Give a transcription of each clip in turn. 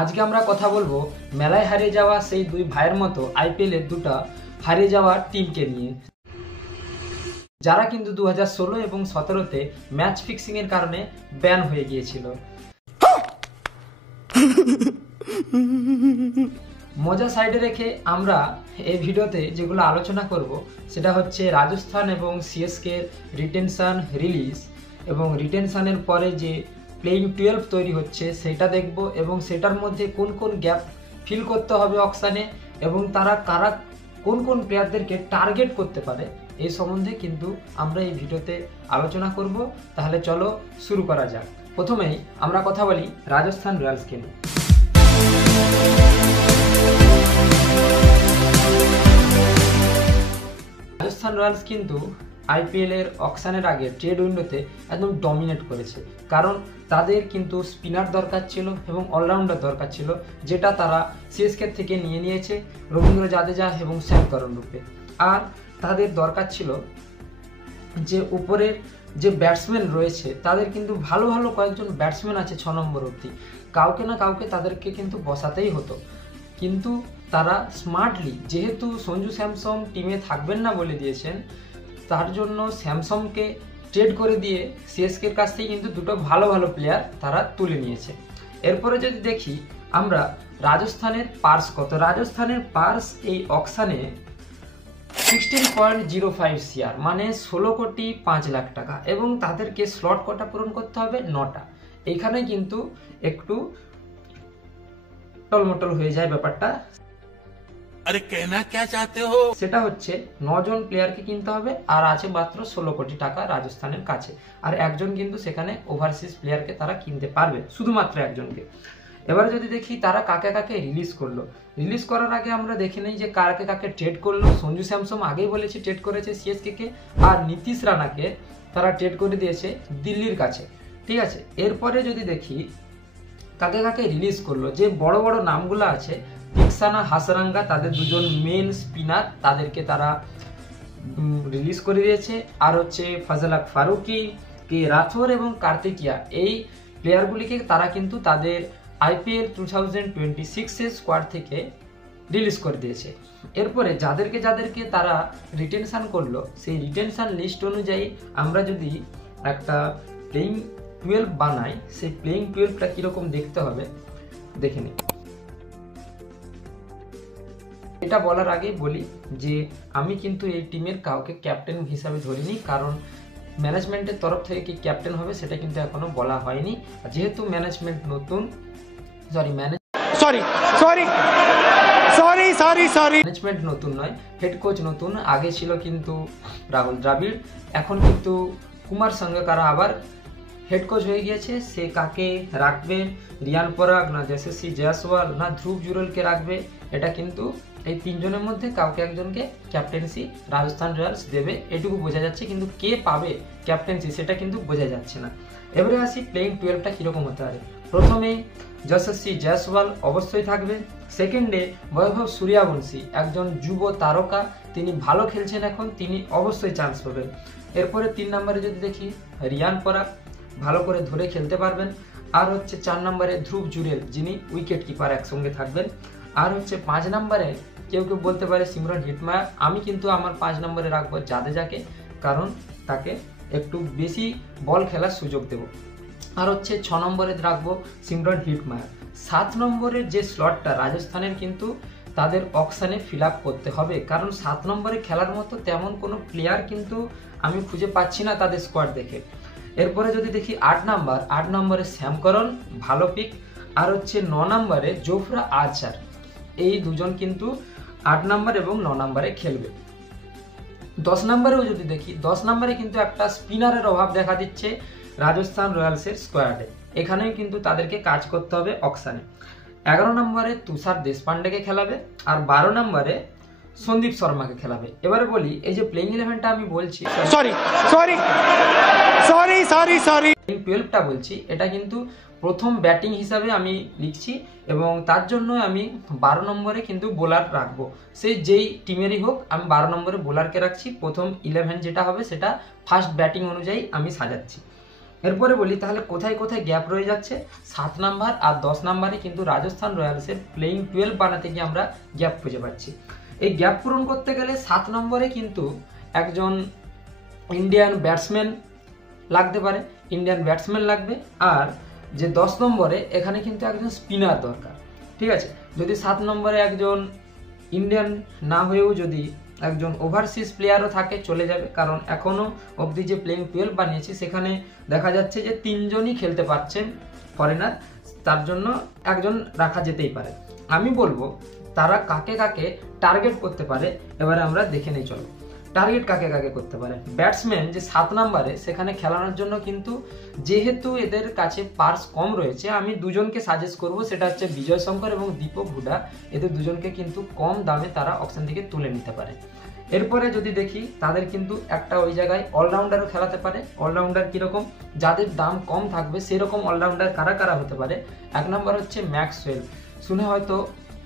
আজকে আমরা কথা বলবো মেলায় হারিয়ে যাওয়া সেই দুই ভাইয়ের মতো আইপিএল এর দুটো হারিয়ে যাওয়া টিমকে নিয়ে, যারা কিন্তু 2016 এবং 17তে ম্যাচ ফিক্সিং এর কারণে ব্যান হয়ে গিয়েছিল। মজা সাইডে রেখে আমরা এই ভিডিওতে যেগুলো আলোচনা করব সেটা হচ্ছে রাজস্থান এবং সিএসকে এর রিটেনশন রিলিজ এবং রিটেনশনের পরে যে প্লেইং 12 তৈরি হচ্ছে সেটা দেখব এবং সেটার মধ্যে কোন কোন গ্যাপ ফিল করতে হবে অকশনে এবং তারা কারা কোন কোন প্লেয়ারদেরকে টার্গেট করতে পারে এই সম্বন্ধে কিন্তু আমরা এই ভিডিওতে আলোচনা করব। তাহলে চলো শুরু করা যাক। প্রথমেই আমরা কথা বলি রাজস্থান রয়্যালসকে নিয়ে। রাজস্থান রয়্যালস কিন্তু আইপিএল এর অকশনের আগে ট্রেড উইন্ডোতে একদম ডমিনেট করেছে, কারণ তাদের কিন্তু স্পিনার দরকার ছিল এবং অলরাউন্ডার দরকার ছিল, যেটা তারা সিএসকে থেকে নিয়েছে রবীন্দ্র জাদেজা এবং শ্যাম করণ রূপে। আর তাদের দরকার ছিল যে উপরের যে ব্যাটসম্যান রয়েছে তাদের কিন্তু ভালো ভালো কয়েকজন ব্যাটসম্যান আছে 6 নম্বর অবধি, কাউকে না কাউকে তাদেরকে কিন্তু বসাতেই হতো। কিন্তু তারা স্মার্টলি, যেহেতু সঞ্জু স্যামসং টিমে থাকবেন না বলে দিয়েছেন, তার জন্য স্যামসংকে ট্রেড করে দিয়ে সিএসকের কাছ থেকে কিন্তু দুটো ভালো ভালো প্লেয়ার তারা তুলে নিয়েছে। এরপরে যদি দেখি আমরা রাজস্থানের পার্স কত, রাজস্থানের পার্স এই অকশনে 16.05 CR মানে 16 কোটি 5 লাখ টাকা এবং তাদেরকে স্লট কটা পূরণ করতে হবে 9টা। এইখানে কিন্তু একটু টলমটল হয়ে যায় ব্যাপারটা। আরে কেনা কে চাতে হো, সেটা হচ্ছে 9 জন প্লেয়ারকে কিনতে হবে আর আছে মাত্র 16 কোটি টাকা রাজস্থানের কাছে, আর একজন কিন্তু সেখানে ওভারসিজ প্লেয়ারকে তারা কিনতে পারবে, শুধুমাত্র একজনকে। এবারে যদি দেখি তারা কাকে কাকে রিলিজ করলো, রিলিজ করার আগে আমরা দেখে নেই যে কাকে কাকে ট্রেড করলো। সঞ্জু স্যামসং আগেই বলেছে ট্রেড করেছে সিএসকে কে, আর নীতিশ রানাকে তারা ট্রেড করে দিয়েছে দিল্লির কাছে, ঠিক আছে। এরপরে যদি দেখি কাকে কাকে রিলিজ করলো, যে বড় বড় নামগুলো আছে তিক্সানা হাসারাঙ্গা, তাদের দুজন মেন স্পিনার, তাদেরকে তারা রিলিজ করে দিয়েছে। আর হচ্ছে ফজলাক ফারুকি, কে রাথোর এবং কার্তিকিয়া, এই প্লেয়ারগুলিকে তারা কিন্তু তাদের আইপিএল 2026 এর স্কোয়াড থেকে রিলিজ করে দিয়েছে। এরপরে যাদেরকে যাদেরকে তারা রিটেনশন করলো সেই রিটেনশন লিস্ট অনুযায়ী আমরা যদি একটা প্লেইং 12 বানাই, সেই প্লেইং 12টা কিরকম দেখতে হবে দেখে নিই। এটা বলার আগেই বলি যে আমি কিন্তু এই টিমের কাউকে ক্যাপ্টেন হিসাবে ধরিনি, কারণ ম্যানেজমেন্টের তরফ থেকে কি ক্যাপ্টেন হবে সেটা কিন্তু এখনো বলা হয়নি। যেহেতু ম্যানেজমেন্ট নতুন, ম্যানেজমেন্ট নতুন নয়, হেড কোচ নতুন। আগে ছিল কিন্তু রাহুল দ্রাবিড়, এখন কিন্তু কুমার সাঙ্গাকারা আবার হেড কোচ হয়ে গিয়েছে। সে কাকে রাখবে, রিয়ান পরাগ না যশস্বী জয়সওয়াল না ধ্রুব জুরেলকে রাখবে, এটা কিন্তু এই তিনজনের মধ্যে কাউকে একজনকে ক্যাপ্টেন্সি রাজস্থান রয়্যালস দেবে, এটুকু বোঝা যাচ্ছে, কিন্তু কে পাবে ক্যাপ্টেন্সি সেটা কিন্তু বোঝা যাচ্ছে না। এবারে আসি প্লেইং 12টা কিরকম হতে পারে। প্রথমে যশস্বী জয়সওয়াল অবশ্যই থাকবে, সেকেন্ডে বৈভব সূর্যবংশী, একজন যুব তারকা, তিনি ভালো খেলছেন এখন, তিনি অবশ্যই চান্স পাবেন। এরপরে 3 নম্বরে যদি দেখি রিয়ান পরাগ, ভালো করে ধরে খেলতে পারবেন। আর হচ্ছে 4 নম্বরে ধ্রুব জুরেল, যিনি উইকেট কিপার, একসঙ্গে থাকবেন। আর হচ্ছে 5 নম্বরে কেউ কেউ বলতে পারে সিমরন হিটমায়ার, আমি কিন্তু আমার 5 নম্বরে রাখবো জাদেজাকে, কারণ তাকে একটু বেশি বল খেলার সুযোগ দেব। আর হচ্ছে 6 নম্বরে রাখবো সিমরন হিটমায়ার। 7 নম্বরের যে স্লটটা রাজস্থানের কিন্তু তাদের অকশনে ফিল আপ করতে হবে, কারণ 7 নম্বরে খেলার মতো তেমন কোনো প্লেয়ার কিন্তু আমি খুঁজে পাচ্ছি না তাদের স্কোয়াড দেখে। এরপরে যদি দেখি 8 নম্বরে শ্যাম করণ, ভালো পিক। আর হচ্ছে 9 নম্বরে জোফরা আর্চার, এই দুজন কিন্তু 8 নম্বর এবং 9 নম্বরে খেলবে। 10 নম্বরেও যদি দেখি 10 নম্বরে কিন্তু একটা স্পিনারের অভাব দেখা দিচ্ছে রাজস্থান রয়্যালসের স্কোয়াডে, এখানেও কিন্তু তাদেরকে কাজ করতে হবে অকশনে। 11 নম্বরে তুষার দেশপান্ডেকে খেলাবে আর 12 নম্বরে সন্দীপ শর্মাকে খেলাবে। এবারে বলি এই যে প্লেইং 11টা আমি বলছি, সরি 12টা বলছি, এটা কিন্তু প্রথম ব্যাটিং হিসাবে আমি লিখছি এবং তার জন্য আমি 12 নম্বরে কিন্তু বোলার রাখবো। সে যেই টিমেরই হোক আমি 12 নম্বরে বোলারকে রাখছি। প্রথম 11 যেটা হবে সেটা ফার্স্ট ব্যাটিং অনুযায়ী আমি সাজাচ্ছি। এরপরে বলি তাহলে কোথায় কোথায় গ্যাপ রয়ে যাচ্ছে। 7 নাম্বার আর 10 নাম্বারে কিন্তু রাজস্থান রয়্যালসের প্লেইং 12 বানাতে গিয়ে আমরা গ্যাপ খুঁজে পাচ্ছি। এই গ্যাপ পূরণ করতে গেলে 7 নম্বরে কিন্তু একজন ইন্ডিয়ান ব্যাটসম্যান লাগতে পারে, ইন্ডিয়ান ব্যাটসম্যান লাগবে। আর যে 10 নম্বরে এখানে কিন্তু একজন স্পিনার দরকার, ঠিক আছে। যদি 7 নম্বরে একজন ইন্ডিয়ান না হয়েও যদি একজন ওভারসিজ প্লেয়ারও থাকে চলে যাবে, কারণ এখনও অবধি যে প্লেইং 12 বানিয়েছি সেখানে দেখা যাচ্ছে যে 3 জনই খেলতে পারছেন ফরেনার, তার জন্য একজন রাখা যেতেই পারে। আমি বলবো তারা কাকে কাকে টার্গেট করতে পারে এবারে আমরা দেখে নেই। চলো টার্গেট কাকে কাকে করতে পারে। ব্যাটসম্যান যে 7 নম্বরে সেখানে খেলানোর জন্য কিন্তু যেহেতু এদের কাছে পার্স কম রয়েছে, আমি দুজনকে সাজেস্ট করব, সেটা হচ্ছে বিজয় শঙ্কর এবং দীপক হুডা। এদের দুজনকে কিন্তু কম দামে তারা অকশন থেকে তুলে নিতে পারে। এরপরে যদি দেখি তাদের কিন্তু একটা ওই জায়গায় অলরাউন্ডারও খেলাতে পারে। অলরাউন্ডার কীরকম, যাদের দাম কম থাকবে সেরকম অলরাউন্ডার কারা কারা হতে পারে। 1 নম্বর হচ্ছে ম্যাক্সওয়েল। শুনে হয়তো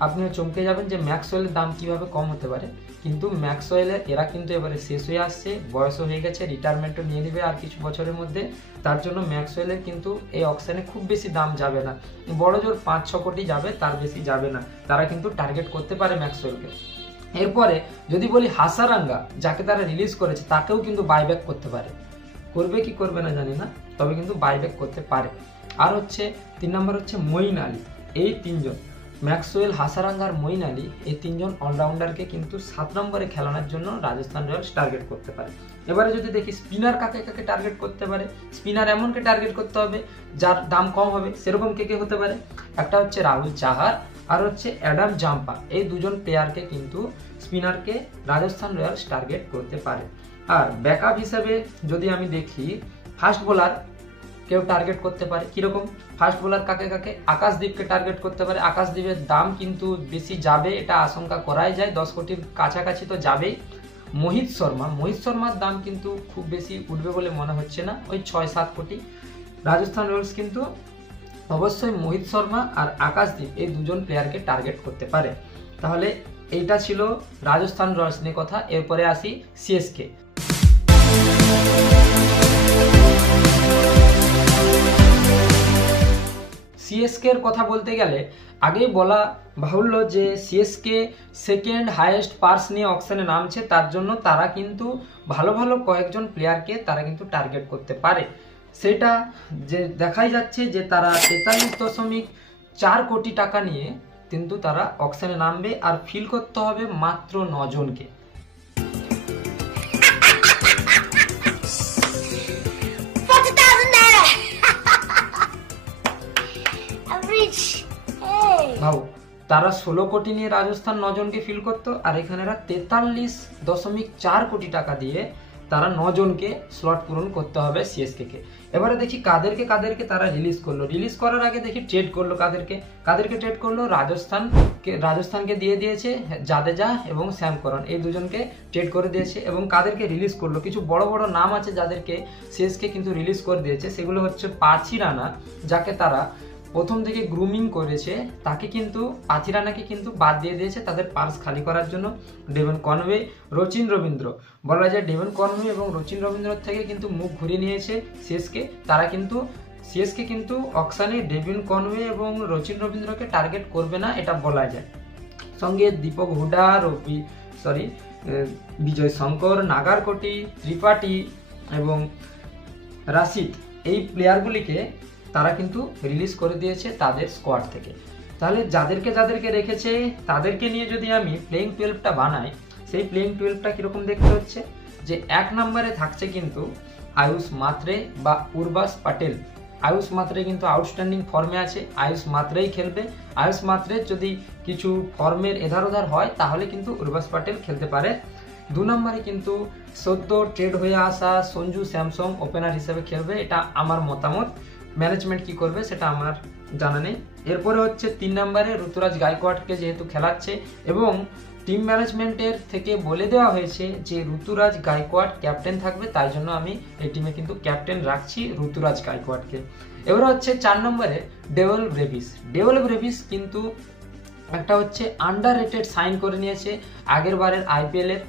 আপনিও চমকে যাবেন যে ম্যাক্সওয়েলের দাম কিভাবে কম হতে পারে, কিন্তু ম্যাক্সওয়েলের এরা কিন্তু এবারে শেষ হয়ে আসছে, বয়সও হয়ে গেছে, রিটায়ারমেন্টও নিয়ে নেবে আর কিছু বছরের মধ্যে। তার জন্য ম্যাক্সওয়েলের কিন্তু এই অকশনে খুব বেশি দাম যাবে না, বড় জোর 5-6 কোটি যাবে, তার বেশি যাবে না। তারা কিন্তু টার্গেট করতে পারে ম্যাক্সওয়েলকে। এরপরে যদি বলি হাসারাঙ্গা, যাকে তারা রিলিজ করেছে, তাকেও কিন্তু বাইব্যাক করতে পারে। করবে কি করবে না জানি না, তবে কিন্তু বাইব্যাক করতে পারে। আর হচ্ছে 3 নম্বর হচ্ছে মঈন আলী। এই 3 জন ম্যাক্সওয়েল, হাসারাঙ্গা আর মঈন আলী, এই 3 জন অলরাউন্ডারকে কিন্তু 7 নম্বরে খেলানোর জন্য রাজস্থান রয়্যালস টার্গেট করতে পারে। এবারে যদি দেখি স্পিনার কাকে কাকে টার্গেট করতে পারে, স্পিনার এমনকে টার্গেট করতে হবে যার দাম কম হবে, সেরকম কে কে হতে পারে। একটা হচ্ছে রাহুল চাহার আর হচ্ছে অ্যাডাম জাম্পা। এই দুজন প্লেয়ারকে কিন্তু স্পিনারকে রাজস্থান রয়্যালস টার্গেট করতে পারে। আর ব্যাকআপ হিসেবে যদি আমি দেখি, ফাস্ট বোলার কেউ টার্গেট করতে পারে। কিরকম ফাস্ট বোলার কাকে কাকে, আকাশদীপকে টার্গেট করতে পারে। আকাশদীপের দাম কিন্তু বেশি যাবে, এটা আশঙ্কা করাই যায়, 10 কোটির কাছাকাছি তো যাবেই। মোহিত শর্মার দাম কিন্তু খুব বেশি উঠবে বলে মনে হচ্ছে না, ওই 6-7 কোটি। রাজস্থান রয়্যালস কিন্তু অবশ্যই মোহিত শর্মা আর আকাশদীপ এই দুজন প্লেয়ারকে টার্গেট করতে পারে। তাহলে এইটা ছিল রাজস্থান রয়্যালস নিয়ে কথা। এরপরে আসি সিএসকে। সিএসকে এর কথা বলতে গেলে আগেই বলা বাহুল্য যে সিএসকে সেকেন্ড হাইয়েস্ট পার্স নিয়ে অকশনে নামছে, তার জন্য তারা কিন্তু ভালো ভালো কয়েকজন প্লেয়ারকে তারা কিন্তু টার্গেট করতে পারে। সেটা যে দেখাই যাচ্ছে যে তারা 43.4 কোটি টাকা নিয়ে কিন্তু তারা অকশনে নামবে, আর ফিল করতে হবে মাত্র 9 জনকে। ভাও, তারা 16 কোটি নিয়ে রাজস্থান 9 জনকে ফিল করতো, আর এখানে 43.4 কোটি টাকা দিয়ে তারা 9 জনকে স্লট পূরণ করতে হবে সিএসকে কে। এবারে দেখি কাদেরকে কাদেরকে তারা রিলিজ করলো। রিলিজ করার আগে দেখি ট্রেড করলো কাদেরকে ট্রেড করলো। রাজস্থানকে দিয়ে দিয়েছে জাদেজা এবং শ্যাম করন, এই দুজনকে ট্রেড করে দিয়েছে। এবং কাদেরকে রিলিজ করলো, কিছু বড় বড় নাম আছে যাদেরকে সিএসকে কিন্তু রিলিজ করে দিয়েছে। সেগুলো হচ্ছে পাঁচি রানা, যাকে তারা প্রথম থেকে গ্রুমিং করেছে, তাকে কিন্তু পাঁচি রানাকে কিন্তু বাদ দিয়ে দিয়েছে তাদের পার্স খালি করার জন্য। ডেভন কনওয়ে, রচিন রবীন্দ্র, বলা যায় ডেভন কনওয়ে এবং রচিন রবীন্দ্র থেকে কিন্তু মুখ ঘুরিয়ে নিয়েছে সিএসকে। তারা কিন্তু সিএসকে কিন্তু অকশনে ডেভিন কনওয়ে এবং রচিন রবীন্দ্রকে টার্গেট করবে না, এটা বলা যায়। সঙ্গে দীপক হুডা, বিজয় শঙ্কর, নাগারকোটি, ত্রিপাঠী এবং রাশিদ, এই প্লেয়ারগুলিকে তারা কিন্তু রিলিজ করে দিয়েছে তাদের স্কোয়াড থেকে। তাহলে যাদেরকে রেখেছে তাদেরকে নিয়ে যদি আমি প্লেইং 12টা বানাই, সেই প্লেইং 12টা কীরকম দেখতে হচ্ছে যে 1 নম্বরে থাকছে কিন্তু আয়ুষ মাত্রে বা উর্বাস পাটেল। আয়ুষ মাত্রে কিন্তু আউটস্ট্যান্ডিং ফর্মে আছে, আয়ুষ মাত্রেই খেলবে। আয়ুষ মাত্রে যদি কিছু ফর্মের এধার ওধার হয় তাহলে কিন্তু উর্বাস পাটেল খেলতে পারে। 2 নম্বরে কিন্তু সদ্য ট্রেড হয়ে আসা সঞ্জু স্যামসং ওপেনার হিসেবে খেলবে, এটা আমার মতামত। ম্যানেজমেন্ট কি করবে সেটা আমার জানা নেই। এরপরে হচ্ছে 3 নম্বরে ঋতুরাজ গায়কোয়াড়কে যেহেতু খেলাচ্ছে এবং টিম ম্যানেজমেন্টের থেকে বলে দেওয়া হয়েছে যে ঋতুরাজ গায়কোয়াড় ক্যাপ্টেন থাকবে, তাই জন্য আমি এই টিমে কিন্তু ক্যাপ্টেন রাখছি ঋতুরাজ গায়কোয়াড়কে। এবার হচ্ছে 4 নম্বরে ডেভেল ব্রেভিস কিন্তু একটা হচ্ছে আন্ডার রেটেড সাইন করে নিয়েছে আগের বারের আইপিএলের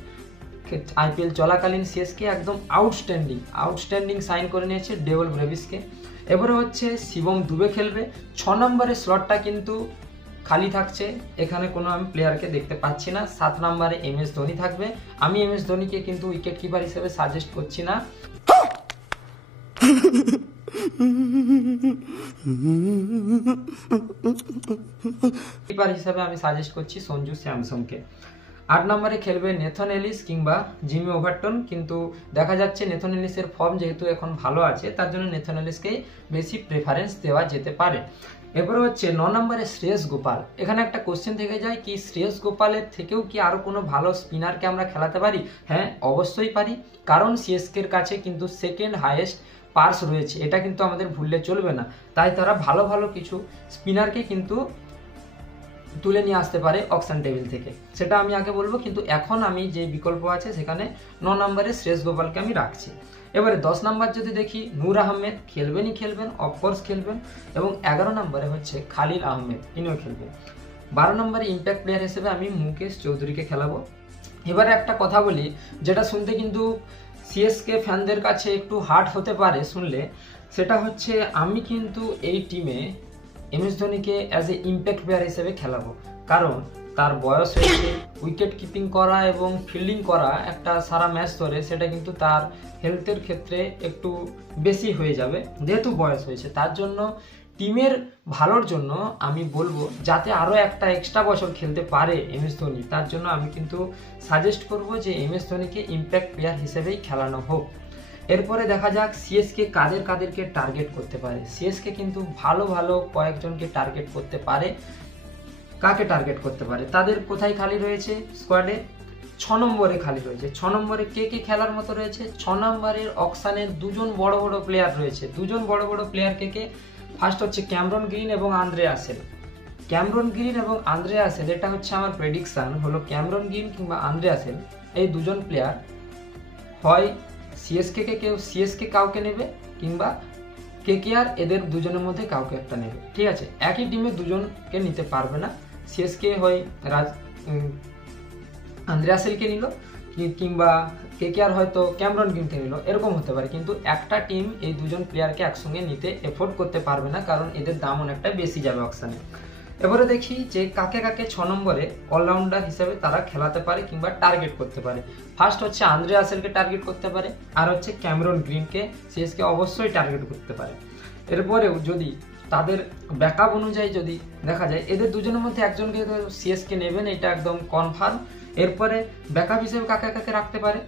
আইপিএল চলাকালীন সিএসকে একদম আউটস্ট্যান্ডিং সাইন করে নিয়েছে ডেভিল ব্রেভিসকে। এবারে হচ্ছে শিবম দুবে খেলবে। 6 নম্বরের স্লটটা কিন্তু খালি থাকছে, এখানে কোনো আমি প্লেয়ারকে দেখতে পাচ্ছি না। 7 নম্বরে MS ধোনি থাকবে। আমি MS ধোনিকে কিন্তু উইকেট কিপার হিসেবে সাজেস্ট করছি না, কিপার হিসেবে আমি সাজেস্ট করছি সঞ্জু স্যামসনকে। 8 নম্বরে খেলবে নেথন এলিস কিংবা জিমি ওভারটন, কিন্তু দেখা যাচ্ছে নেথন এলিসের ফর্ম যেহেতু এখন ভালো আছে, তার জন্য নেথন এলিসকেই বেশি প্রেফারেন্স দেওয়া যেতে পারে। এরপরে হচ্ছে 9 নম্বরে শ্রেয়স গোপাল। এখানে একটা কোশ্চেন থেকে যায় কি শ্রেয়স গোপালের থেকেও কি আরো কোনো ভালো স্পিনারকে আমরা খেলাতে পারি? হ্যাঁ, অবশ্যই পারি, কারণ সিএসকের কাছে কিন্তু সেকেন্ড হাইয়েস্ট পার্স রয়েছে, এটা কিন্তু আমাদের ভুললে চলবে না। তাই তারা ভালো ভালো কিছু স্পিনারকে কিন্তু তুলে নিয়ে আসতে পারে অকশন টেবিল থেকে, সেটা আমি আগে বলবো, কিন্তু এখন আমি যে বিকল্প আছে সেখানে 9 নম্বরে শ্রেয়স গোপালকে আমি রাখছি। এবারে 10 নম্বর যদি দেখি, নূর আহমেদ খেলবেন, অফকোর্স খেলবেন, এবং 11 নম্বরে হচ্ছে খালিল আহমেদ, ইনিও খেলবেন। 12 নম্বরে ইম্প্যাক্ট প্লেয়ার হিসেবে আমি মুকেশ চৌধুরীকে খেলাবো। এবারে একটা কথা বলি, যেটা শুনতে কিন্তু সিএসকে ফ্যানদের কাছে একটু হার্ড হতে পারে শুনলে, সেটা হচ্ছে আমি কিন্তু এই টিমে MS ধোনিকে অ্যাজ এ ইম্প্যাক্ট প্লেয়ার হিসেবে খেলাবো, কারণ তার বয়স হয়েছে, উইকেট কিপিং করা এবং ফিল্ডিং করা একটা সারা ম্যাচ ধরে, সেটা কিন্তু তার হেলথের ক্ষেত্রে একটু বেশি হয়ে যাবে যেহেতু বয়স হয়েছে। তার জন্য টিমের ভালোর জন্য আমি বলবো যাতে আরও একটা এক্সট্রা বছর খেলতে পারে MS ধোনি, তার জন্য আমি কিন্তু সাজেস্ট করব যে MS ধোনিকে ইম্প্যাক্ট প্লেয়ার হিসেবেই খেলানো হোক। এরপরে দেখা যাক সিএসকে কাদেরকে টার্গেট করতে পারে। সিএসকে কিন্তু ভালো ভালো কয়েকজনকে টার্গেট করতে পারে। কাকে টার্গেট করতে পারে? তাদের কোথায় খালি রয়েছে স্কোয়াডে? 6 নম্বরে খালি রয়েছে। 6 নম্বরে কে খেলার মতো রয়েছে? 6 নম্বরের অকশানের দুজন বড় বড় প্লেয়ার রয়েছে। দুজন বড় বড় প্লেয়ার কে? ফার্স্ট হচ্ছে ক্যামেরন গ্রিন এবং আন্দ্রে রাসেল। ক্যামেরন গ্রিন এবং আন্দ্রে রাসেল, এটা হচ্ছে আমার প্রেডিকশন হলো ক্যামেরন গ্রিন কিংবা আন্দ্রে রাসেল, এই দুজন প্লেয়ার হয় সিএসকে কাউকে নেবে, কিংবা KKR এদের দুজনের মধ্যে কাউকে একটা নেবে। ঠিক আছে, একই টিমে দুজনকে নিতে পারবে না। সিএসকে হয় আন্দ্রে রাসেলকে নিল, কিংবা KKR হয়তো ক্যামেরন গ্রিনকে নিল, এরকম হতে পারে, কিন্তু একটা টিম এই দুজন প্লেয়ারকে একসঙ্গে নিতে এফোর্ড করতে পারবে না, কারণ এদের দাম অনেকটা বেশি যাবে অকশনে। এবারে দেখি যে কাকে 6 নম্বরে অলরাউন্ডার হিসেবে তারা খেলাতে পারে কিংবা টার্গেট করতে পারে। ফার্স্ট হচ্ছে আন্দ্রে রাসেলকে টার্গেট করতে পারে, আর হচ্ছে ক্যামেরন গ্রিনকে সিএসকে অবশ্যই টার্গেট করতে পারে। এরপরেও যদি তাদের ব্যাকআপ অনুযায়ী যদি দেখা যায় এদের দুজনের মধ্যে একজনকে সিএসকে নেবেন, এটা একদম কনফার্ম। এরপরে ব্যাকআপ হিসেবে কাকে রাখতে পারে?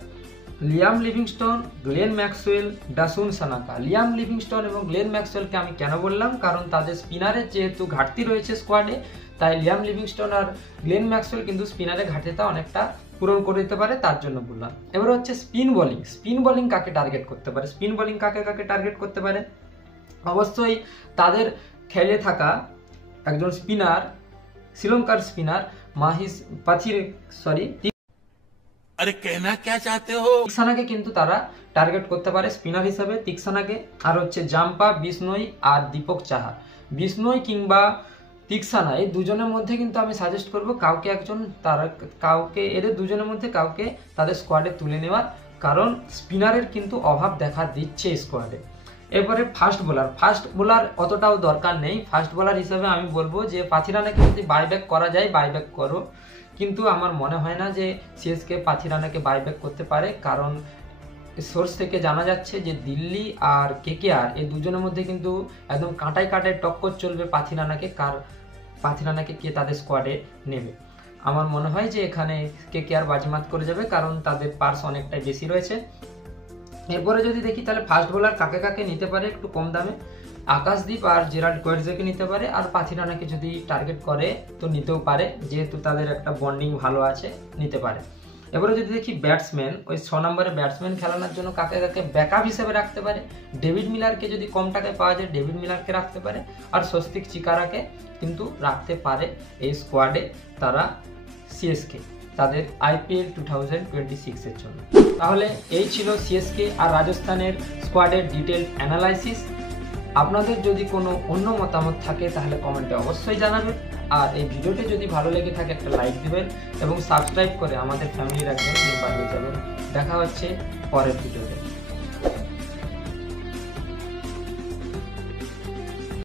Liam Livingstone, Glenn Maxwell, Dasun Shanaka. Liam Livingstone এবং গ্লেন ম্যাক্সওয়েলকে আমি কেন বললাম, কারণ তাদের স্পিনারের যেহেতু ঘাটতি রয়েছে স্কোয়াডে, তাই লিয়াম লিভিংস্টোন আর গ্লেন ম্যাক্সওয়েল কিন্তু স্পিনারের ঘাটতিটা অনেকটা পূরণ করে দিতে পারে, তার জন্য বললাম। এবার হচ্ছে স্পিন বোলিং কাকে টার্গেট করতে পারে? স্পিন বোলিং কাকে টার্গেট করতে পারে? অবশ্যই তাদের খেলে থাকা একজন স্পিনার, শ্রীলঙ্কার স্পিনার अरे कहना क्या चाहते हो? তিক্সানাকে কিন্তু তারা টার্গেট করতে পারে স্পিনার হিসেবে, তিক্সানাকে। আর হচ্ছে জাম্পা বিষ্ণই আর দীপক চাহার। বিষ্ণই কিংবা তিক্সানা, এই দুজনের মধ্যে কিন্তু আমি সাজেস্ট করব এদের দুজনের মধ্যে কাউকে তাদের স্কোয়াডে তুলে নেওয়ার, কারণ স্পিনারের কিন্তু অভাব দেখা দিচ্ছে স্কোয়াডে। এরপরে ফাস্ট বোলার অতটাও দরকার নেই। ফাস্ট বোলার হিসেবে আমি বলবো যে পাথিরানাকে যদি বাইব্যাক করা যায় বাইব্যাক করো, কিন্তু আমার মনে হয় না যে সিএসকে পাথিরানাকে বাইব্যাক করতে পারে, কারণ সোর্স থেকে জানা যাচ্ছে যে দিল্লি আর KKR এই দুজনের মধ্যে কিন্তু একদম কাঁটায় টক্কর চলবে পাথিরানাকে কে তাদের স্কোয়াডে নেবে। আমার মনে হয় যে এখানে KKR বাজিমাত করে যাবে, কারণ তাদের পার্স অনেকটাই বেশি রয়েছে। এরপরে যদি দেখি তাহলে ফাস্ট বোলার কাকে নিতে পারে একটু কম দামে? আকাশদীপ আর জেরাল্ড কোয়েটজেকে নিতে পারে, আর পাথিরানাকে যদি টার্গেট করে তো নিতেও পারে, যেহেতু তাদের একটা বন্ডিং ভালো আছে, নিতে পারে। এবারে যদি দেখি ব্যাটসম্যান, ওই 6 নম্বরে ব্যাটসম্যান খেলানোর জন্য কাকে ব্যাকআপ হিসেবে রাখতে পারে? ডেভিড মিলারকে যদি কম টাকায় পাওয়া যায় ডেভিড মিলারকে রাখতে পারে, আর স্বস্তিক চিকারাকে কিন্তু রাখতে পারে এই স্কোয়াডে তারা সিএসকে তাদের IPL 2026 এর জন্য। তাহলে এই ছিল সিএসকে আর রাজস্থানের স্কোয়াডের ডিটেল অ্যানালাইসিস। আপনাদের যদি কোনো অন্য মতামত থাকে তাহলে কমেন্টে অবশ্যই জানাবেন। আর এই ভিডিওটি যদি ভালো লেগে থাকে একটা লাইক দিবেন এবং সাবস্ক্রাইব করে আমাদের ফ্যামিলির একজন মেম্বার হয়ে যাবেন। দেখা হচ্ছে পরের ভিডিওতে।